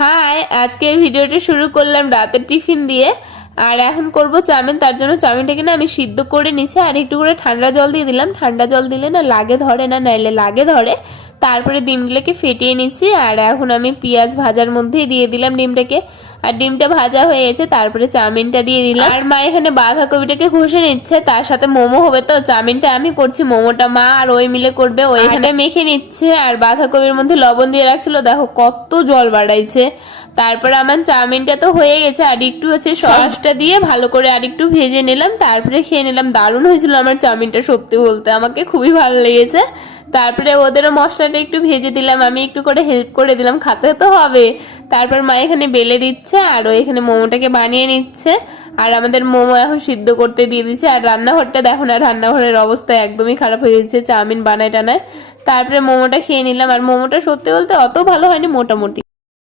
High, আজকের ভিডিওটা শুরু করলাম রাতের টিফিন দিয়ে। আর এখন করব চাউমিন। তার জন্য চাউমিনটাকে না আমি সিদ্ধ করে নিছি আর একটু করে ঠান্ডা জল দিয়ে দিলাম। ঠান্ডা জল দিলে না লাগে ধরে না, নাইলে লাগে ধরে। তারপরে ডিমগুলোকে ফেটিয়ে নিচ্ছি আর এখন আমি পেঁয়াজ ভাজার মধ্যেই দিয়ে দিলাম ডিমটাকে। আর ডিমটা ভাজা হয়ে গেছে, তারপরে চাউমিনটা দিয়ে দিলাম। আর মা এখানে বাঁধাকপিটাকে ঘষে নিচ্ছে, তার সাথে মোমো হবে, তো চাউমিনটা আমি করছি, মোমোটা মা আর ওই মিলে করবে। ওই এখানে মেখে নিচ্ছে আর বাঁধাকপির মধ্যে লবণ দিয়ে রাখছিল, দেখো কত জল বাড়াইছে। তারপরে আমার চাউমিনটা তো হয়ে গেছে, আর একটু হচ্ছে সসটা দিয়ে ভালো করে আর একটু ভেজে নিলাম, তারপরে খেয়ে নিলাম। দারুণ হয়েছিল আমার চাউমিনটা, সত্যি বলতে আমাকে খুবই ভালো লেগেছে। তারপরে ওদেরও মশলাটা একটু ভেজে দিলাম, আমি একটু করে হেল্প করে দিলাম, খাতে তো হবে। তারপর মা এখানে বেলে দিচ্ছে আর ও এখানে মোমোটাকে বানিয়ে নিচ্ছে। আর আমাদের মোমো এখন সিদ্ধ করতে দিয়ে দিচ্ছে। আর রান্নাঘরটা দেখো না, রান্নাঘরের অবস্থা একদমই খারাপ হয়ে যাচ্ছে চাউমিন বানায় টানায়। তারপরে মোমোটা খেয়ে নিলাম, আর মোমোটা সত্যি বলতে অত ভালো হয়নি, মোটামুটি।